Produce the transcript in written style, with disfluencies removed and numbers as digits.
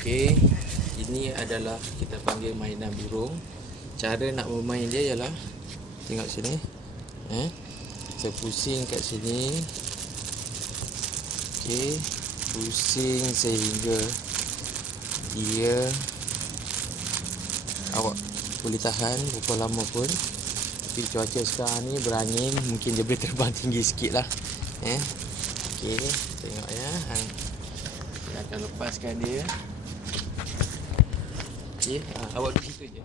Okey, ini adalah kita panggil mainan burung. Cara nak bermain dia ialah tengok sini. Kita pusing kat sini. Okey, pusing sehingga dia awak boleh tahan berapa lama pun. Tapi cuaca sekarang ni berangin, mungkin dia boleh terbang tinggi sikit lah. Okey, tengok ya. Kita akan lepaskan dia. Okey, awak duduk situ je.